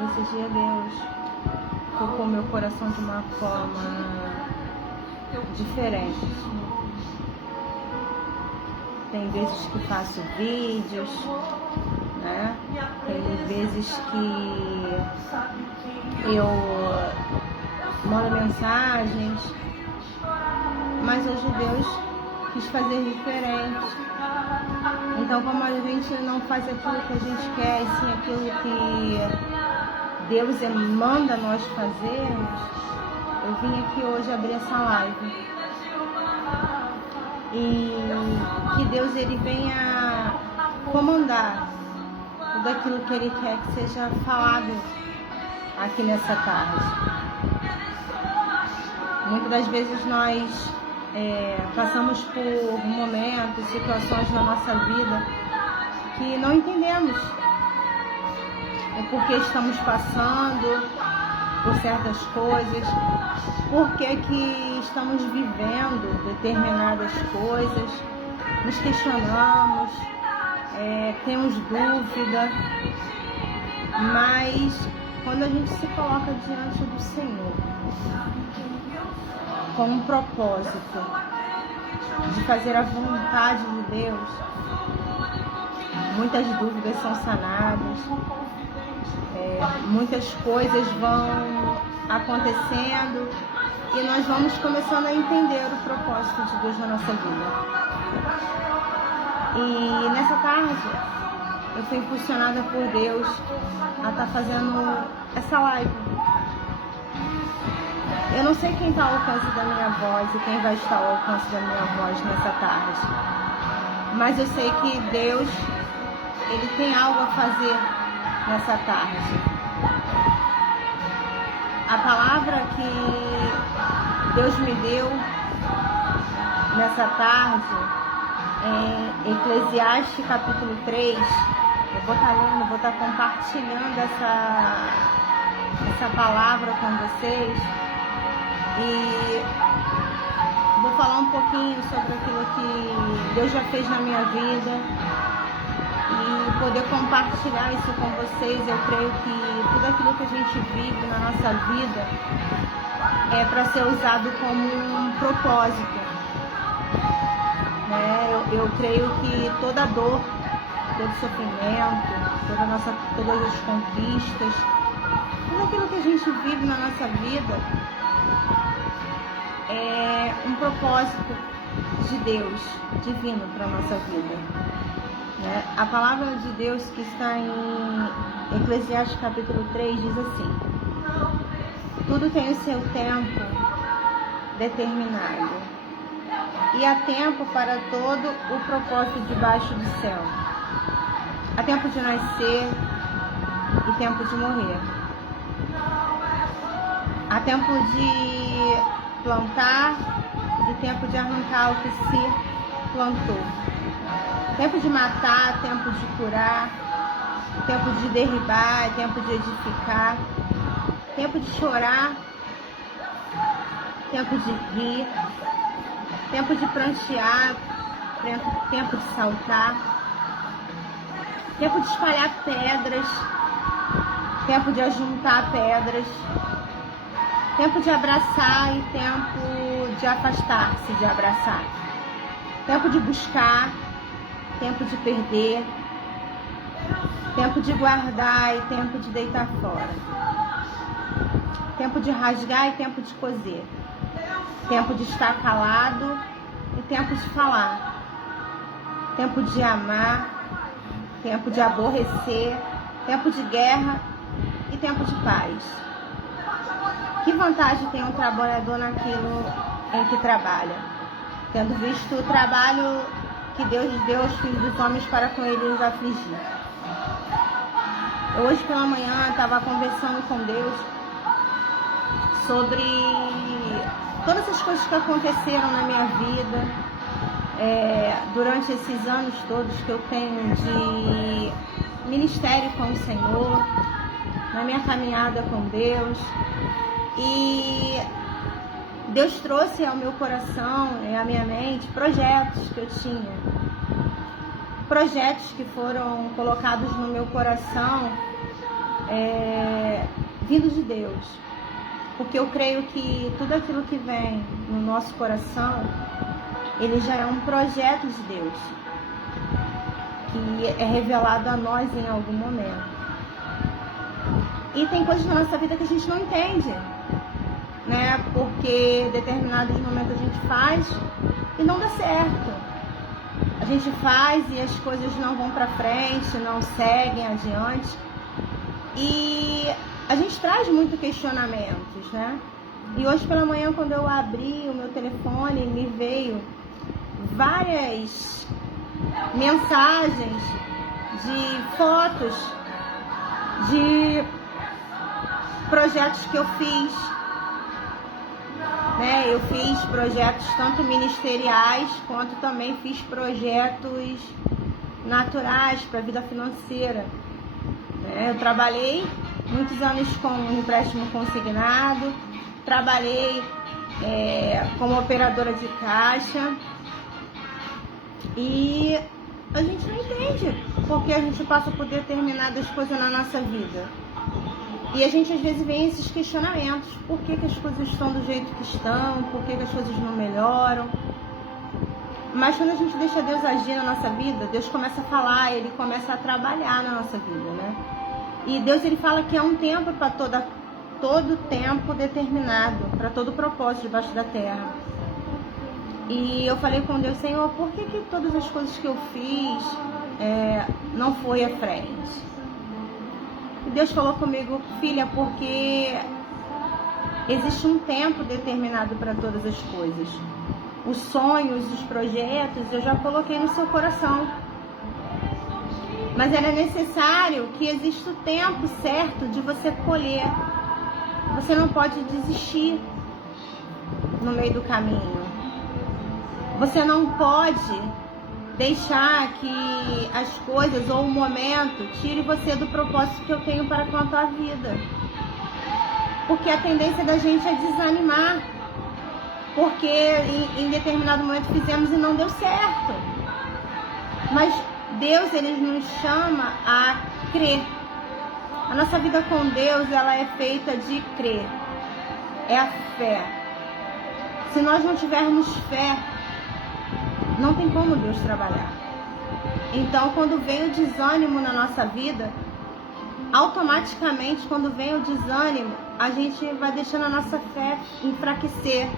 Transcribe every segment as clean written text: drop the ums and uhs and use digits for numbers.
Nesse dia Deus tocou meu coração de uma forma diferente. Tem vezes que faço vídeos, né? Tem vezes que eu mando mensagens, mas hoje Deus quis fazer diferente. Então, como a gente não faz aquilo que a gente quer, e sim aquilo que Deus manda nós fazermos, eu vim aqui hoje abrir essa live. E que Deus ele venha comandar tudo aquilo que Ele quer que seja falado aqui nessa tarde. Muitas das vezes nós passamos por momentos, situações na nossa vida que não entendemos o porquê estamos passando por certas coisas, porquê que estamos vivendo determinadas coisas, nos questionamos, temos dúvida, mas quando a gente se coloca diante do Senhor com um propósito de fazer a vontade de Deus, muitas dúvidas são sanadas, muitas coisas vão acontecendo e nós vamos começando a entender o propósito de Deus na nossa vida. E nessa tarde eu fui impulsionada por Deus a estar fazendo essa live. Eu não sei quem está ao alcance da minha voz e quem vai estar ao alcance da minha voz nessa tarde, mas eu sei que Deus ele tem algo a fazer nessa tarde. A palavra que Deus me deu nessa tarde, em Eclesiastes capítulo 3, eu vou estar lendo, vou estar compartilhando essa palavra com vocês e vou falar um pouquinho sobre aquilo que Deus já fez na minha vida e poder compartilhar isso com vocês. Eu creio que tudo aquilo que a gente vive na nossa vida é para ser usado como um propósito, né? Eu creio que toda dor, todo sofrimento, todas as conquistas, tudo aquilo que a gente vive na nossa vida é um propósito de Deus, divino para a nossa vida. A palavra de Deus que está em Eclesiastes capítulo 3 diz assim: tudo tem o seu tempo determinado e há tempo para todo o propósito debaixo do céu. Há tempo de nascer e tempo de morrer. Há tempo de plantar e tempo de arrancar o que se plantou. Tempo de matar, tempo de curar, tempo de derribar, tempo de edificar, tempo de chorar, tempo de rir, tempo de prantear, tempo de saltar, tempo de espalhar pedras, tempo de ajuntar pedras, tempo de abraçar e tempo de afastar-se de abraçar, tempo de buscar, tempo de perder, tempo de guardar e tempo de deitar fora, tempo de rasgar e tempo de coser, tempo de estar calado e tempo de falar, tempo de amar, tempo de aborrecer, tempo de guerra e tempo de paz. Que vantagem tem um trabalhador naquilo em que trabalha, tendo visto o trabalho que Deus deu aos filhos dos homens para com eles afligir. Eu hoje pela manhã estava conversando com Deus sobre todas as coisas que aconteceram na minha vida durante esses anos todos que eu tenho de ministério com o Senhor, na minha caminhada com Deus. E Deus trouxe ao meu coração e à minha mente projetos que eu tinha. projetos que foram colocados no meu coração, vindos de Deus. Porque eu creio que tudo aquilo que vem no nosso coração, ele já é um projeto de Deus, que é revelado a nós em algum momento. E tem coisas na nossa vida que a gente não entende, né? Porque em determinados momentos a gente faz e não dá certo. A gente faz e as coisas não vão para frente, não seguem adiante. E a gente traz muito questionamentos, né? E hoje pela manhã, quando eu abri o meu telefone, me veio várias mensagens de fotos de projetos que eu fiz, né? Eu fiz projetos tanto ministeriais quanto também fiz projetos naturais para a vida financeira, né? Eu trabalhei muitos anos com empréstimo consignado, trabalhei como operadora de caixa, e a gente não entende porque a gente passa por determinadas coisas na nossa vida. E a gente às vezes vem esses questionamentos: por que as coisas estão do jeito que estão? Por que as coisas não melhoram? Mas quando a gente deixa Deus agir na nossa vida, Deus começa a falar, Ele começa a trabalhar na nossa vida, né? E Deus, Ele fala que é um tempo para todo tempo determinado, para todo propósito debaixo da terra. E eu falei com Deus: Senhor, por que todas as coisas que eu fiz não foi à frente? E Deus falou comigo: filha, porque existe um tempo determinado para todas as coisas. Os sonhos, os projetos, eu já coloquei no seu coração. Mas era necessário que exista o tempo certo de você colher. Você não pode desistir no meio do caminho. Você não pode deixar que as coisas ou o momento tire você do propósito que eu tenho para com a tua vida. Porque a tendência da gente é desanimar. Porque em determinado momento fizemos e não deu certo. Mas Deus, Ele nos chama a crer. A nossa vida com Deus, ela é feita de crer. É a fé. Se nós não tivermos fé, não tem como Deus trabalhar. Então, quando vem o desânimo na nossa vida, automaticamente, quando vem o desânimo, a gente vai deixando a nossa fé enfraquecer.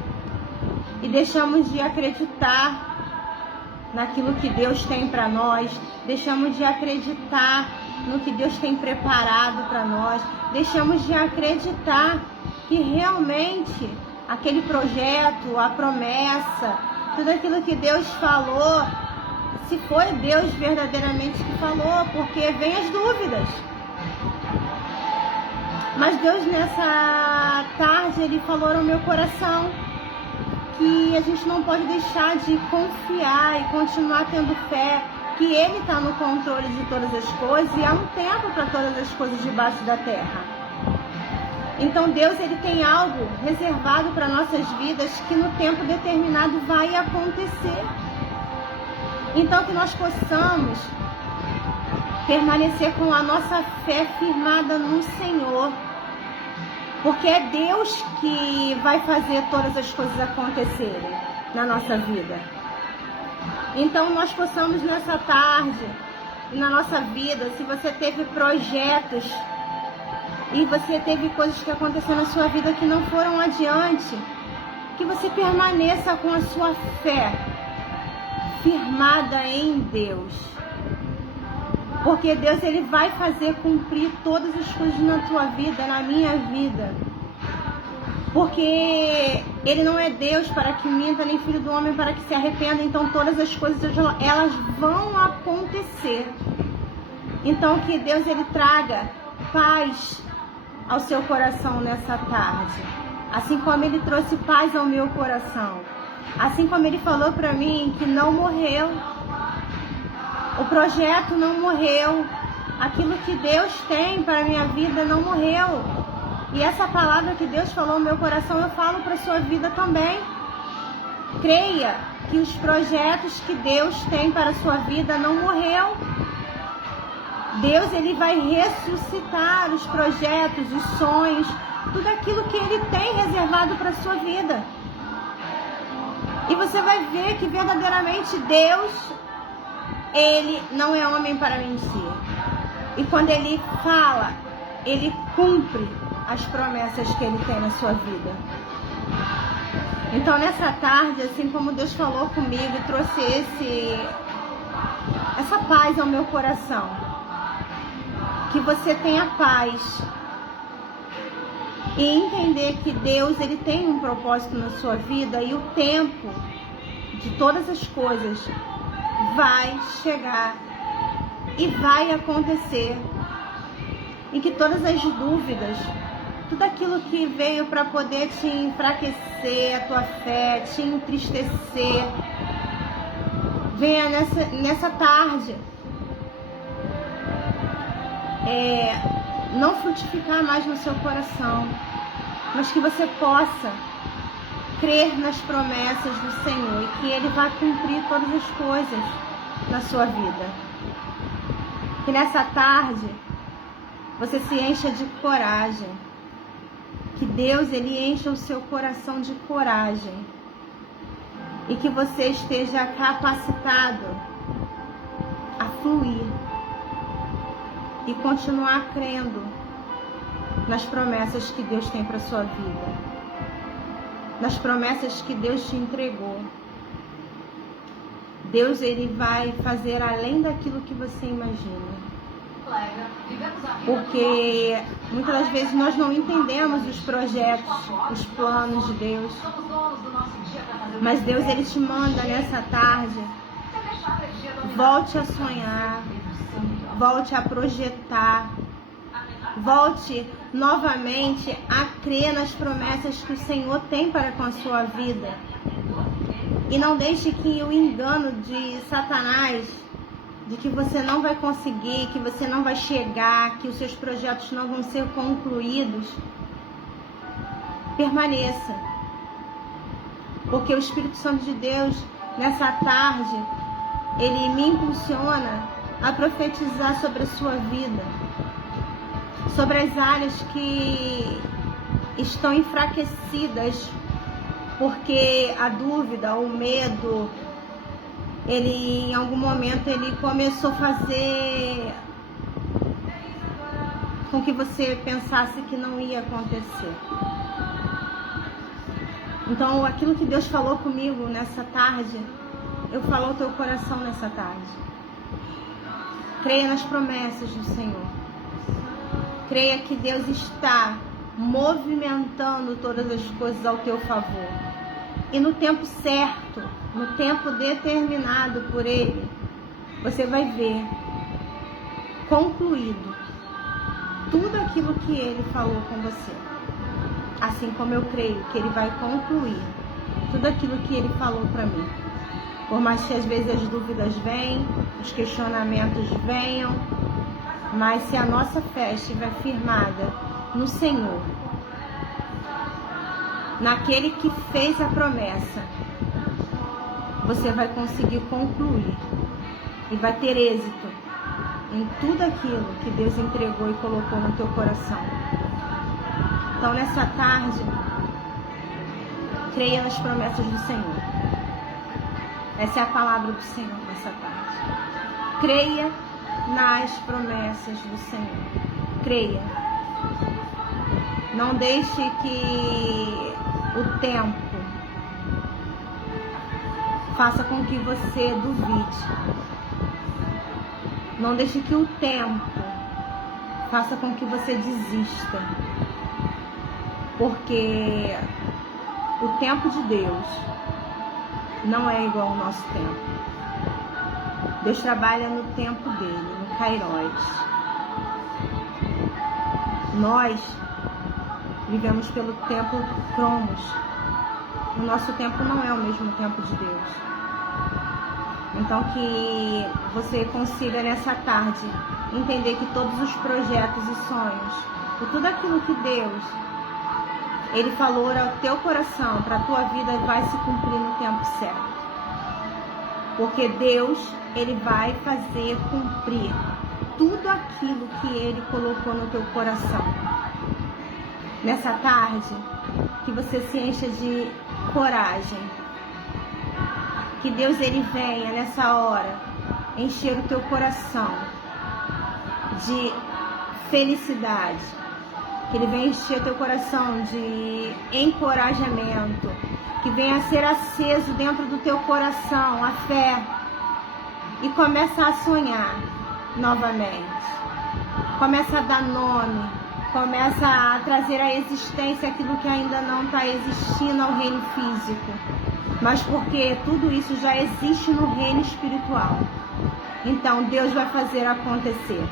E deixamos de acreditar naquilo que Deus tem para nós, deixamos de acreditar no que Deus tem preparado para nós, deixamos de acreditar que realmente aquele projeto, a promessa, tudo aquilo que Deus falou, se foi Deus verdadeiramente que falou, porque vem as dúvidas. Mas Deus, nessa tarde, Ele falou no meu coração que a gente não pode deixar de confiar e continuar tendo fé, que Ele está no controle de todas as coisas e há um tempo para todas as coisas debaixo da terra. Então Deus, Ele tem algo reservado para nossas vidas que no tempo determinado vai acontecer. Então que nós possamos permanecer com a nossa fé firmada no Senhor. Porque é Deus que vai fazer todas as coisas acontecerem na nossa vida. Então nós possamos nessa tarde, na nossa vida, se você teve projetos e você teve coisas que aconteceram na sua vida que não foram adiante, que você permaneça com a sua fé firmada em Deus. Porque Deus, Ele vai fazer cumprir todas as coisas na tua vida, na minha vida. Porque Ele não é Deus para que minta, nem filho do homem para que se arrependa. Então todas as coisas, elas vão acontecer. Então que Deus, Ele traga paz ao seu coração nessa tarde. Assim como Ele trouxe paz ao meu coração. Assim como Ele falou para mim que não morreu. O projeto não morreu. Aquilo que Deus tem para a minha vida não morreu. E essa palavra que Deus falou no meu coração, eu falo para a sua vida também. Creia que os projetos que Deus tem para a sua vida não morreu. Deus, ele vai ressuscitar os projetos, os sonhos, tudo aquilo que ele tem reservado para a sua vida. E você vai ver que verdadeiramente Deus, ele não é homem para mentir. E quando ele fala, ele cumpre as promessas que ele tem na sua vida. Então nessa tarde, assim como Deus falou comigo, trouxe essa paz ao meu coração. Que você tenha paz. E entender que Deus, ele tem um propósito na sua vida e o tempo de todas as coisas vai chegar e vai acontecer. E que todas as dúvidas, tudo aquilo que veio para poder te enfraquecer a tua fé, te entristecer, venha nessa tarde não frutificar mais no seu coração, mas que você possa crer nas promessas do Senhor e que Ele vai cumprir todas as coisas na sua vida. Que nessa tarde você se encha de coragem. Que Deus, ele encha o seu coração de coragem. E que você esteja capacitado a fluir e continuar crendo nas promessas que Deus tem para sua vida, nas promessas que Deus te entregou. Deus, ele vai fazer além daquilo que você imagina. Porque muitas das vezes nós não entendemos os projetos, os planos de Deus. Mas Deus, ele te manda nessa tarde, volte a sonhar, volte a projetar, volte novamente a crer nas promessas que o Senhor tem para com a sua vida. E não deixe que o engano de Satanás, de que você não vai conseguir, que você não vai chegar, que os seus projetos não vão ser concluídos, permaneça. Porque o Espírito Santo de Deus, nessa tarde, ele me impulsiona a profetizar sobre a sua vida, sobre as áreas que estão enfraquecidas, porque a dúvida, o medo, ele em algum momento ele começou a fazer com que você pensasse que não ia acontecer. Então aquilo que Deus falou comigo nessa tarde, eu falo ao teu coração nessa tarde. Creia nas promessas do Senhor. Creia que Deus está movimentando todas as coisas ao teu favor. E no tempo certo, no tempo determinado por Ele, você vai ver concluído tudo aquilo que Ele falou com você. Assim como eu creio que Ele vai concluir tudo aquilo que Ele falou para mim. Por mais que às vezes as dúvidas venham, os questionamentos venham, mas se a nossa fé estiver firmada no Senhor, naquele que fez a promessa, você vai conseguir concluir e vai ter êxito em tudo aquilo que Deus entregou e colocou no teu coração. Então nessa tarde, creia nas promessas do Senhor. Essa é a palavra do Senhor nessa tarde. Creia nas promessas do Senhor. Creia. Não deixe que o tempo faça com que você duvide. Não deixe que o tempo faça com que você desista. Porque o tempo de Deus não é igual ao nosso tempo. Deus trabalha no tempo dele, no Kairos. Nós vivemos pelo tempo Cromos. O nosso tempo não é o mesmo tempo de Deus. Então que você consiga nessa tarde entender que todos os projetos e sonhos, e tudo aquilo que Deus Ele falou ao teu coração, para a tua vida, vai se cumprir no tempo certo. Porque Deus, Ele vai fazer cumprir tudo aquilo que Ele colocou no teu coração. Nessa tarde, que você se encha de coragem. Que Deus, Ele venha nessa hora encher o teu coração de felicidade. Que Ele venha encher o teu coração de encorajamento. Que venha a ser aceso dentro do teu coração a fé. E começa a sonhar novamente. Começa a dar nome. Começa a trazer à existência aquilo que ainda não está existindo ao reino físico. Mas porque tudo isso já existe no reino espiritual. Então Deus vai fazer acontecer.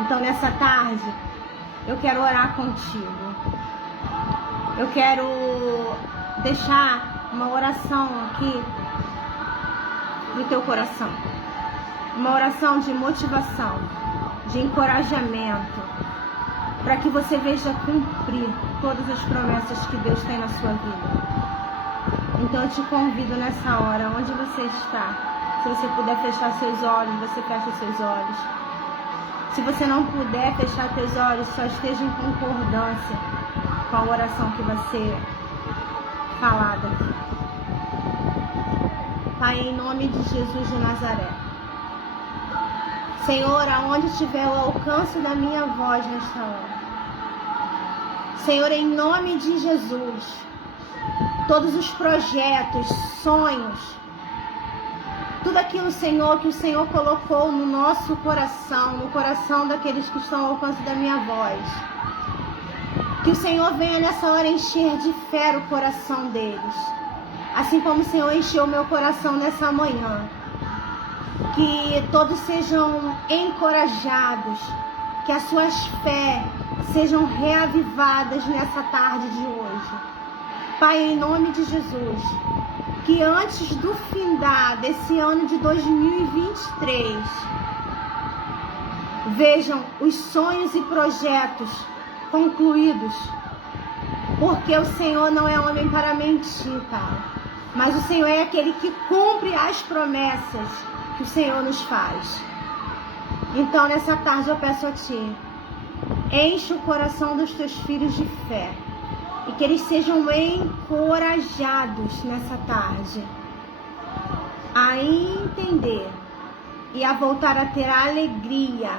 Então nessa tarde eu quero orar contigo. Eu quero deixar uma oração aqui no teu coração. Uma oração de motivação, de encorajamento, para que você veja cumprir todas as promessas que Deus tem na sua vida. Então eu te convido nessa hora, onde você está. Se você puder fechar seus olhos, você fecha seus olhos. Se você não puder fechar seus olhos, só esteja em concordância com a oração que vai ser falada aqui. Pai, em nome de Jesus de Nazaré. Senhor, aonde estiver o alcance da minha voz nesta hora. Senhor, em nome de Jesus, todos os projetos, sonhos, tudo aquilo, Senhor, que o Senhor colocou no nosso coração, no coração daqueles que estão ao alcance da minha voz. Que o Senhor venha nessa hora encher de fé o coração deles. Assim como o Senhor encheu o meu coração nessa manhã. Que todos sejam encorajados. Que as suas fé sejam reavivadas nessa tarde de hoje. Pai, em nome de Jesus, que antes do findar desse ano de 2023, vejam os sonhos e projetos concluídos, porque o Senhor não é homem para mentir, Pai, mas o Senhor é aquele que cumpre as promessas que o Senhor nos faz. Então, nessa tarde eu peço a Ti, enche o coração dos Teus filhos de fé, e que eles sejam encorajados nessa tarde a entender e a voltar a ter a alegria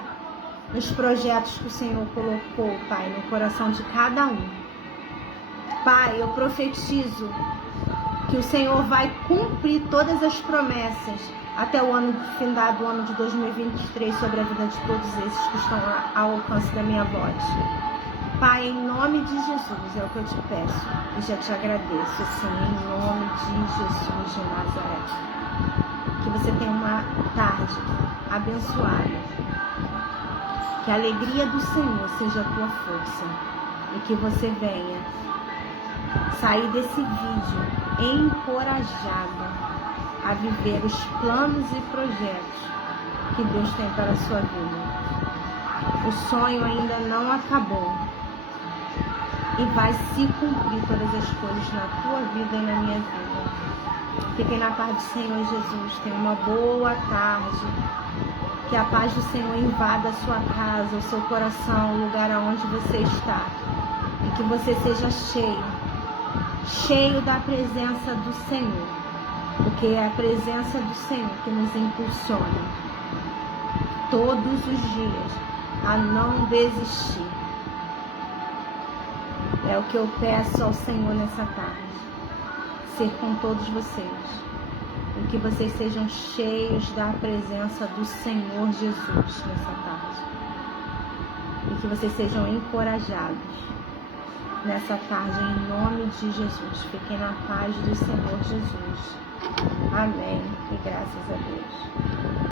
nos projetos que o Senhor colocou, Pai, no coração de cada um. Pai, eu profetizo que o Senhor vai cumprir todas as promessas até o ano findado, o ano de 2023, sobre a vida de todos esses que estão ao alcance da minha voz. Pai, em nome de Jesus, é o que eu te peço e já te agradeço, sim, em nome de Jesus de Nazaré. Que você tenha uma tarde abençoada. Que a alegria do Senhor seja a tua força e que você venha sair desse vídeo encorajada a viver os planos e projetos que Deus tem para a sua vida. O sonho ainda não acabou. E vai se cumprir todas as coisas na tua vida e na minha vida. Fiquem na paz do Senhor Jesus. Tenha uma boa tarde. Que a paz do Senhor invada a sua casa, o seu coração, o lugar aonde você está. E que você seja cheio da presença do Senhor. Porque é a presença do Senhor que nos impulsiona todos os dias a não desistir. É o que eu peço ao Senhor nessa tarde. Ser com todos vocês. E que vocês sejam cheios da presença do Senhor Jesus nessa tarde. E que vocês sejam encorajados nessa tarde em nome de Jesus. Fiquem na paz do Senhor Jesus. Amém. E graças a Deus.